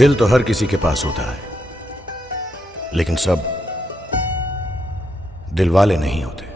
दिल तो हर किसी के पास होता है, लेकिन सब दिल वाले नहीं होते।